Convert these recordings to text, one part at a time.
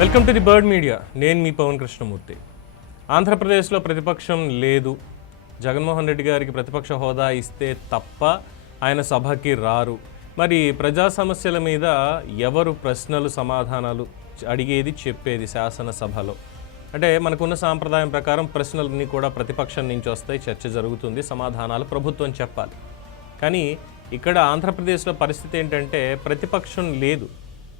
Welcome to the bird media. నేను మీ పవన్ కృష్ణమూర్తి. ఆంధ్రప్రదేశ్లో ప్రతిపక్షం లేదు. జగన్మోహన్ రెడ్డి గారికి ప్రతిపక్ష హోదా ఇస్తే తప్ప ఆయన సభకి రారు. మరి ప్రజా సమస్యల మీద ఎవరు ప్రశ్నలు సమాధానాలు అడిగేది చెప్పేది శాసనసభలో? అంటే మనకున్న సాంప్రదాయం ప్రకారం ప్రశ్నలన్నీ కూడా ప్రతిపక్షం నుంచి వస్తాయి చర్చ జరుగుతుంది సమాధానాలు ప్రభుత్వం చెప్పాలి. కానీ ఇక్కడ ఆంధ్రప్రదేశ్లో పరిస్థితి ఏంటంటే ప్రతిపక్షం లేదు.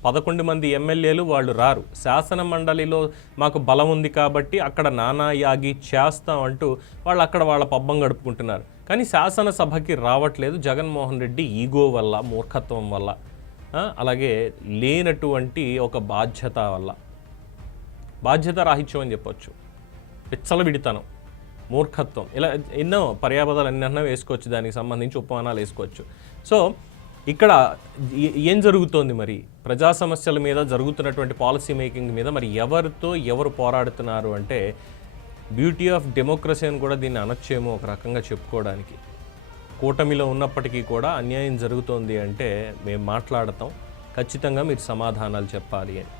పదకొండు మంది ఎమ్మెల్యేలు వాళ్ళు రారు. శాసన మండలిలో మాకు బలం ఉంది కాబట్టి అక్కడ నానా యాగి చేస్తాం అంటూ వాళ్ళు అక్కడ వాళ్ళ పబ్బం గడుపుకుంటున్నారు. కానీ శాసనసభకి రావట్లేదు జగన్మోహన్ రెడ్డి ఈగో వల్ల మూర్ఖత్వం వల్ల. అలాగే లేనటువంటి ఒక బాధ్యత వల్ల. బాధ్యత రాహిత్యం అని చెప్పొచ్చు. విచ్చలవిడితనం మూర్ఖత్వం. ఇలా ఎన్నో పర్యాపదాలు ఎన్నెన్నో వేసుకోవచ్చు. దానికి సంబంధించి ఉపమానాలు వేసుకోవచ్చు. సో ఇక్కడ ఏం జరుగుతోంది మరి? ప్రజా సమస్యల మీద జరుగుతున్నటువంటి పాలసీ మేకింగ్ మీద మరి ఎవరితో ఎవరు పోరాడుతున్నారు అంటే బ్యూటీ ఆఫ్ డెమోక్రసీ అని కూడా దీన్ని అనొచ్చేమో ఒక రకంగా చెప్పుకోవడానికి. కూటమిలో ఉన్నప్పటికీ కూడా అన్యాయం జరుగుతోంది అంటే మేము మాట్లాడతాం. ఖచ్చితంగా మీరు సమాధానాలు చెప్పాలి అని.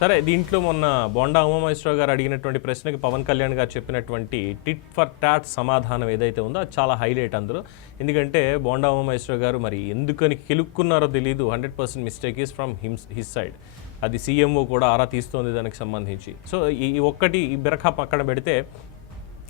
సరే దీంట్లో మొన్న బోండా ఉమామహేశ్వరరావు గారు అడిగినటువంటి ప్రశ్నకి పవన్ కళ్యాణ్ గారు చెప్పినటువంటి టిట్ ఫర్ టాట్ సమాధానం ఏదైతే ఉందో అది చాలా హైలైట్ అందరూ ఎందుకంటే బోండా ఉమామహేశ్వరరావు గారు మరి ఎందుకని కెలుక్కున్నారో తెలియదు hundred percent mistake is from hims his side. అది సీఎంఓ కూడా ఆరా తీస్తోంది దానికి సంబంధించి. సో ఈ ఈ ఒక్కటి ఈ బిరఖ పక్కన పెడితే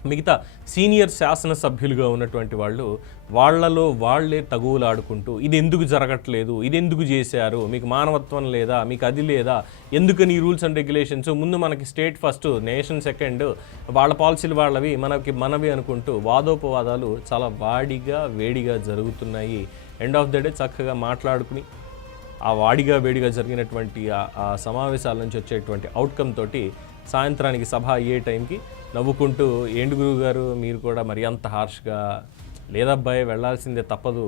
మిగతా సీనియర్ శాసనసభ్యులుగా ఉన్నటువంటి వాళ్ళు వాళ్ళలో వాళ్ళే తగువులాడుకుంటూ ఇది ఎందుకు జరగట్లేదు? ఇది ఎందుకు చేశారు? మీకు మానవత్వం లేదా? మీకు అది లేదా? ఎందుకని రూల్స్ అండ్ రెగ్యులేషన్స్? ముందు మనకి స్టేట్ ఫస్ట్ నేషన్ సెకండ్ వాళ్ళ పాలసీలు వాళ్ళవి మనకి మనవి అనుకుంటూ వాదోపవాదాలు చాలా వాడిగా వేడిగా జరుగుతున్నాయి. ఎండ్ ఆఫ్ ద డే చక్కగా మాట్లాడుకుని ఆ వాడిగా వేడిగా జరిగినటువంటి ఆ- ఆ సమావేశాల నుంచి వచ్చేటువంటి అవుట్కమ్ తోటి సాయంత్రానికి సభ అయ్యే టైంకి నవ్వుకుంటూ ఏంటి గురువు గారు మీరు కూడా మరి అంత హార్ష్గా లేదబ్బాయి వెళ్ళాల్సిందే తప్పదు.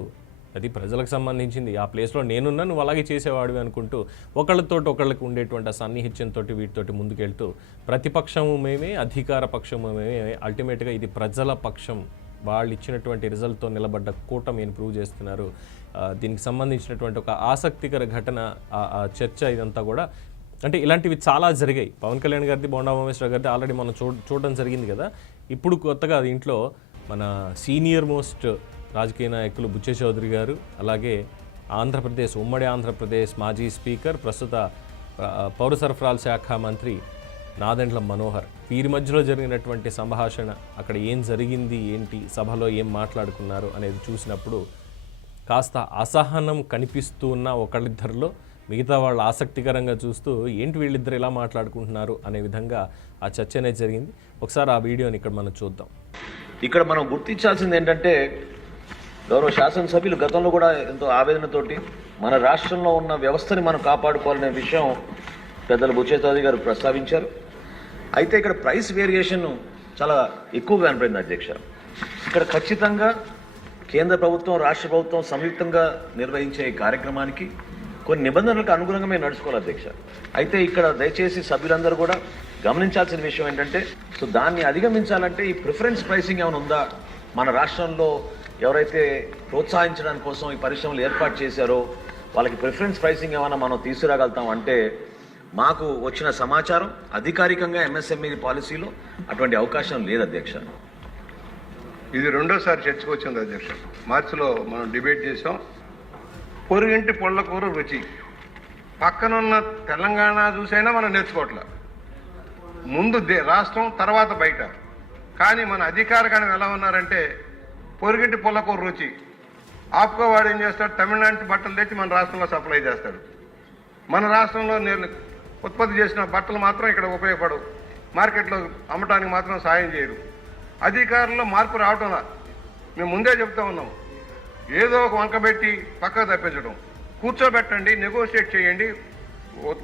అది ప్రజలకు సంబంధించింది. ఆ ప్లేస్లో నేనున్నా నువ్వు అలాగే చేసేవాడివి అనుకుంటూ ఒకళ్ళతోటి ఒకళ్ళకి ఉండేటువంటి ఆ సన్నిహిత్యంతో వీటితోటి ముందుకెళ్తూ ప్రతిపక్షము మేమే అధికార పక్షము మేమే అల్టిమేట్గా ఇది ప్రజల పక్షం. వాళ్ళు ఇచ్చినటువంటి రిజల్ట్తో నిలబడ్డ కూటమిని ప్రూవ్ చేస్తున్నారు. దీనికి సంబంధించినటువంటి ఒక ఆసక్తికర ఘటన ఆ చర్చ ఇదంతా కూడా అంటే ఇలాంటివి చాలా జరిగాయి. పవన్ కళ్యాణ్ గారిది బోండా ఉమేశ్వర గారిది ఆల్రెడీ మనం చూ చూడడం జరిగింది కదా. ఇప్పుడు కొత్తగా దీంట్లో మన సీనియర్ మోస్ట్ రాజకీయ నాయకులు బుచ్చే చౌదరి గారు అలాగే ఆంధ్రప్రదేశ్ ఉమ్మడి ఆంధ్రప్రదేశ్ మాజీ స్పీకర్ ప్రస్తుత పౌర సరఫరాల శాఖ మంత్రి నాదెండ్ల మనోహర్. వీరి మధ్యలో జరిగినటువంటి సంభాషణ అక్కడ ఏం జరిగింది ఏంటి సభలో ఏం మాట్లాడుకున్నారు అనేది చూసినప్పుడు కాస్త అసహనం కనిపిస్తూ ఉన్న ఒకళ్ళిద్దరిలో మిగతా వాళ్ళు ఆసక్తికరంగా చూస్తూ ఏంటి వీళ్ళిద్దరు ఇలా మాట్లాడుకుంటున్నారు అనే విధంగా ఆ చర్చ అనేది జరిగింది. ఒకసారి ఆ వీడియోని ఇక్కడ మనం చూద్దాం. ఇక్కడ మనం గుర్తించాల్సింది ఏంటంటే గౌరవ శాసనసభ్యులు గతంలో కూడా ఎంతో ఆవేదనతోటి మన రాష్ట్రంలో ఉన్న వ్యవస్థని మనం కాపాడుకోవాలనే విషయం పెద్దలు బుచ్చేతాది గారు ప్రస్తావించారు. అయితే ఇక్కడ ప్రైస్ వేరియేషన్ చాలా ఎక్కువగా కనపడింది అధ్యక్ష ఇక్కడ ఖచ్చితంగా కేంద్ర ప్రభుత్వం రాష్ట్ర ప్రభుత్వం సంయుక్తంగా నిర్వహించే కార్యక్రమానికి కొన్ని నిబంధనలకు అనుగుణంగా మేము నడుచుకోవాలి అధ్యక్ష. అయితే ఇక్కడ దయచేసి సభ్యులందరూ కూడా గమనించాల్సిన విషయం ఏంటంటే సో దాన్ని అధిగమించాలంటే ఈ ప్రిఫరెన్స్ ప్రైసింగ్ ఏమైనా ఉందా? మన రాష్ట్రంలో ఎవరైతే ప్రోత్సహించడం కోసం ఈ పరిశ్రమలు ఏర్పాటు చేశారో వాళ్ళకి ప్రిఫరెన్స్ ప్రైసింగ్ ఏమైనా మనం తీసుకురాగలుగుతాం అంటే మాకు వచ్చిన సమాచారం అధికారికంగా ఎంఎస్ఎంఈ పాలసీలో అటువంటి అవకాశం లేదు అధ్యక్ష. ఇది రెండోసారి చర్చకు వచ్చింది అధ్యక్ష. మార్చిలో మనం డిబేట్ చేసాం పొరుగింటి పొళ్ళ కూర రుచి. పక్కనున్న తెలంగాణ చూసైనా మనం నేర్చుకోవట్లే. ముందు దే రాష్ట్రం తర్వాత బయట. కానీ మన అధికారగణం ఎలా ఉన్నారంటే పొరుగింటి పొల్లకూర రుచి. ఆప్కో వాడు ఏం చేస్తాడు? తమిళనాడు బట్టలు తెచ్చి మన రాష్ట్రంలో సప్లై చేస్తాడు. మన రాష్ట్రంలో నేను ఉత్పత్తి చేసిన బట్టలు మాత్రం ఇక్కడ ఉపయోగపడవు. మార్కెట్లో అమ్మటానికి మాత్రం సాయం చేయరు. అధికారుల్లో మార్పు రావటంలా. మేము ముందే చెప్తా ఉన్నాం. ఏదో ఒక వంక పెట్టి పక్కకు తప్పించడం. కూర్చోబెట్టండి నెగోషియేట్ చేయండి.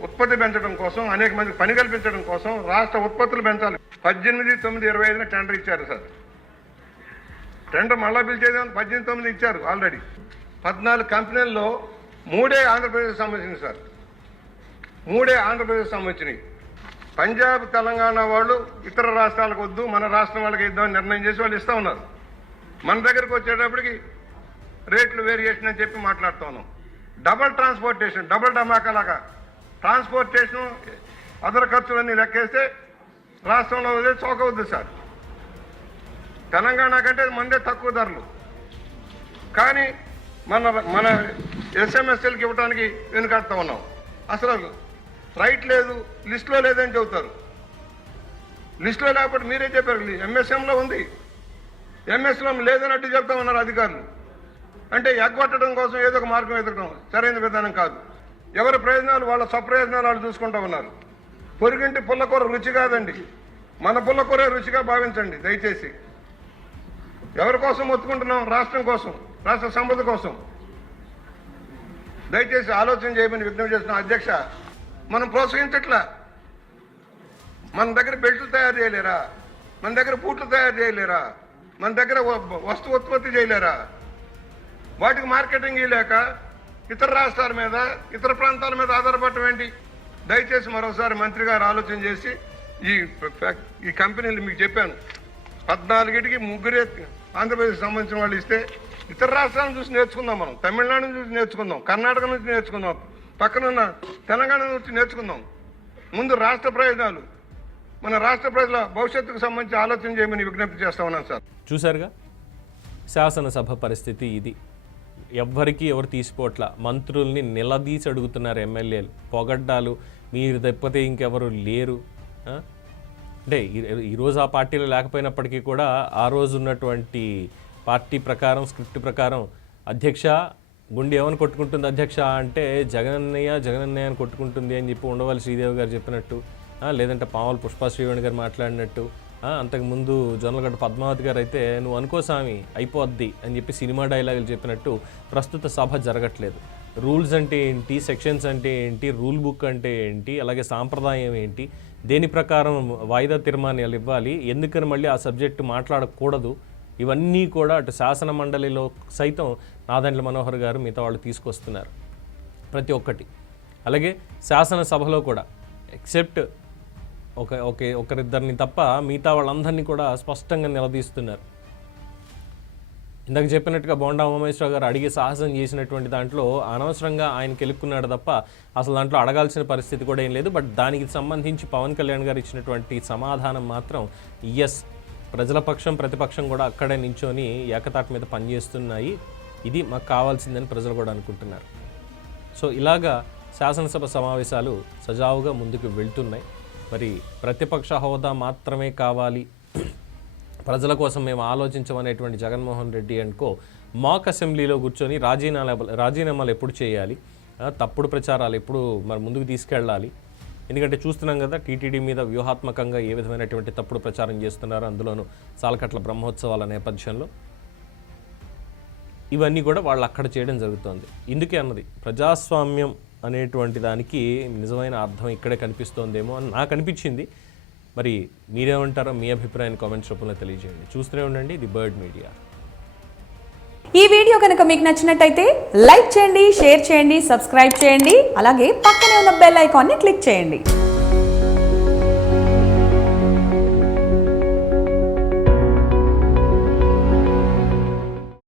ఉత్పత్తి పెంచడం కోసం అనేక మందికి పని కల్పించడం కోసం రాష్ట్ర ఉత్పత్తులు పెంచాలి. పద్దెనిమిది తొమ్మిది ఇరవై ఐదున టెండర్ ఇచ్చారు సార్. టెండర్ మళ్ళా పిలిచేది పద్దెనిమిది తొమ్మిది ఇచ్చారు ఆల్రెడీ. పద్నాలుగు కంపెనీల్లో మూడే ఆంధ్రప్రదేశ్ సంబంధించింది సార్. మూడే ఆంధ్రప్రదేశ్ సంబంధించినవి పంజాబ్ తెలంగాణ వాళ్ళు ఇతర రాష్ట్రాలకు వద్దు మన రాష్ట్రం వాళ్ళకి ఇద్దామని నిర్ణయం చేసి వాళ్ళు ఇస్తూ ఉన్నారు. మన దగ్గరకు వచ్చేటప్పటికి రేట్లు వేరియేషన్ అని చెప్పి మాట్లాడుతున్నాం. డబల్ ట్రాన్స్పోర్టేషన్ డబల్ ధమాకా లాగా. ట్రాన్స్పోర్టేషన్ అదర్ ఖర్చులన్నీ లెక్కేస్తే రాష్ట్రంలో వదిలే చౌకవుద్ది సార్. తెలంగాణ కంటే మందే తక్కువ ధరలు. కానీ మన మన ఎస్ఎంఎస్ఎల్కి ఇవ్వడానికి వెనుకాడుతూ ఉన్నాం. అసలు రైట్ లేదు లిస్టులో లేదని చెబుతారు. లిస్టులో లేకపోతే మీరే చెప్పారు ఎంఎస్ఎంలో ఉంది. ఎంఎస్లో లేదన్నట్టు చెప్తా ఉన్నారు అధికారులు. అంటే ఎగ్గొట్టడం కోసం ఏదో ఒక మార్గం ఎదగడం సరైన విధానం కాదు. ఎవరి ప్రయోజనాలు వాళ్ళ స్వప్రయోజనాలు వాళ్ళు చూసుకుంటూ ఉన్నారు. పొరుగింటి పుల్లకూర రుచి కాదండి. మన పుల్లకూరే రుచిగా భావించండి దయచేసి. ఎవరి కోసం ఒత్తుకుంటున్నాం రాష్ట్రం కోసం రాష్ట్ర సంపద కోసం. దయచేసి ఆలోచన చేయమని విజ్ఞప్తి చేస్తున్న అధ్యక్ష మనం ప్రోత్సహించట్లా? మన దగ్గర బెల్ట్లు తయారు చేయలేరా? మన దగ్గర బూట్లు తయారు చేయలేరా? మన దగ్గర వస్తు ఉత్పత్తి చేయలేరా? వాటికి మార్కెటింగ్ లేక ఇతర రాష్ట్రాల మీద ఇతర ప్రాంతాల మీద ఆధారపడటం ఏంటి? దయచేసి మరోసారి మంత్రి గారు ఆలోచన చేసి ఈ ఈ కంపెనీలు మీకు చెప్పాను. పద్నాలుగిటికి ముగ్గురే ఆంధ్రప్రదేశ్ సంబంధించిన వాళ్ళు ఇస్తే ఇతర రాష్ట్రాలను చూసి నేర్చుకుందాం మనం. తమిళనాడు నుంచి నేర్చుకుందాం. కర్ణాటక నుంచి నేర్చుకుందాం. పక్కనున్న తెలంగాణ నుంచి నేర్చుకుందాం. ముందు రాష్ట్ర ప్రయోజనాలు. మన రాష్ట్ర ప్రజల భవిష్యత్తుకు సంబంధించి ఆలోచన చేయమని విజ్ఞప్తి చేస్తా ఉన్నాను సార్. చూశారుగా? శాసనసభ పరిస్థితి ఇది. ఎవ్వరికి ఎవరు తీసిపోవట్ల మంత్రుల్ని నిలదీసి అడుగుతున్నారు ఎమ్మెల్యేలు. పొగడ్డాలు మీరు తప్పితే ఇంకెవరు లేరు. అంటే ఈ- ఈరోజు ఆ పార్టీలో లేకపోయినప్పటికీ కూడా ఆ రోజు ఉన్నటువంటి పార్టీ ప్రకారం స్క్రిప్ట్ ప్రకారం అధ్యక్ష గుండె ఏమని కొట్టుకుంటుంది అధ్యక్ష అంటే జగనన్నయ్య జగనన్నయ్య అని కొట్టుకుంటుంది అని చెప్పి ఉండవాలి శ్రీదేవి గారు చెప్పినట్టు లేదంటే పావల్ పుష్ప శ్రీవేణి గారు మాట్లాడినట్టు అంతకుముందు జొన్నలగడ్డ పద్మావతి గారు అయితే నువ్వు అనుకో స్వామి అయిపోద్ది అని చెప్పి సినిమా డైలాగులు చెప్పినట్టు ప్రస్తుత సభ జరగట్లేదు. రూల్స్ అంటే ఏంటి? సెక్షన్స్ అంటే ఏంటి? రూల్ బుక్ అంటే ఏంటి? అలాగే సాంప్రదాయం ఏంటి? దేని ప్రకారం వాయిదా తీర్మానాలు ఇవ్వాలి? ఎందుకని మళ్ళీ ఆ సబ్జెక్టు మాట్లాడకూడదు? ఇవన్నీ కూడా అటు శాసన మండలిలో సైతం నాదండ్ల మనోహర్ గారు మిగతా వాళ్ళు తీసుకొస్తున్నారు. ప్రతి ఒక్కటి. అలాగే శాసనసభలో కూడా ఎక్సెప్ట్ ఒక ఒకే ఒకరిద్దరిని తప్ప మిగతా వాళ్ళందరినీ కూడా స్పష్టంగా నిలదీస్తున్నారు. ఇందాక చెప్పినట్టుగా బోండా ఉమేశ్వరరావు గారు అడిగి సాహసం చేసినటువంటి దాంట్లో అనవసరంగా ఆయన కెలుక్కున్నాడు తప్ప అసలు దాంట్లో అడగాల్సిన పరిస్థితి కూడా ఏం లేదు. బట్ దానికి సంబంధించి పవన్ కళ్యాణ్ గారు ఇచ్చినటువంటి సమాధానం మాత్రం ఎస్ ప్రజల పక్షం ప్రతిపక్షం కూడా అక్కడే నించొని ఏకతాటి మీద పనిచేస్తున్నాయి. ఇది మాకు కావాల్సిందని ప్రజలు కూడా అనుకుంటున్నారు. సో ఇలాగా శాసనసభ సమావేశాలు సజావుగా ముందుకు వెళ్తున్నాయి. మరి ప్రతిపక్ష హోదా మాత్రమే కావాలి. ప్రజల కోసం మేము ఆలోచించమనేటువంటి Jaganmohan Reddy and co mock అసెంబ్లీలో కూర్చొని రాజీనామా రాజీనామాలు ఎప్పుడు చేయాలి? తప్పుడు ప్రచారాలు ఎప్పుడు మరి ముందుకు తీసుకెళ్ళాలి? ఎందుకంటే చూస్తున్నాం కదా టీటీడీ మీద వ్యూహాత్మకంగా ఏ విధమైనటువంటి తప్పుడు ప్రచారం చేస్తున్నారు అందులోనూ సాలకట్ల బ్రహ్మోత్సవాల నేపథ్యంలో. ఇవన్నీ కూడా వాళ్ళు అక్కడ చేయడం జరుగుతుంది. ఇందుకే అన్నది ప్రజాస్వామ్యం అనేటువంటి దానికి నిజమైన అర్థం ఇక్కడే కనిపిస్తోందేమో అని నాకు అనిపించింది. మరి మీరేమంటారో మీ అభిప్రాయాన్ని కామెంట్స్ రూపంలో తెలియజేయండి. చూస్తూనే ఉండండి ది బర్డ్ మీడియా. ఈ వీడియో కనుక మీకు నచ్చినట్టయితే లైక్ చేయండి షేర్ చేయండి సబ్స్క్రైబ్ చేయండి అలాగే పక్కనే ఉన్న బెల్ ఐకాన్ని క్లిక్ చేయండి.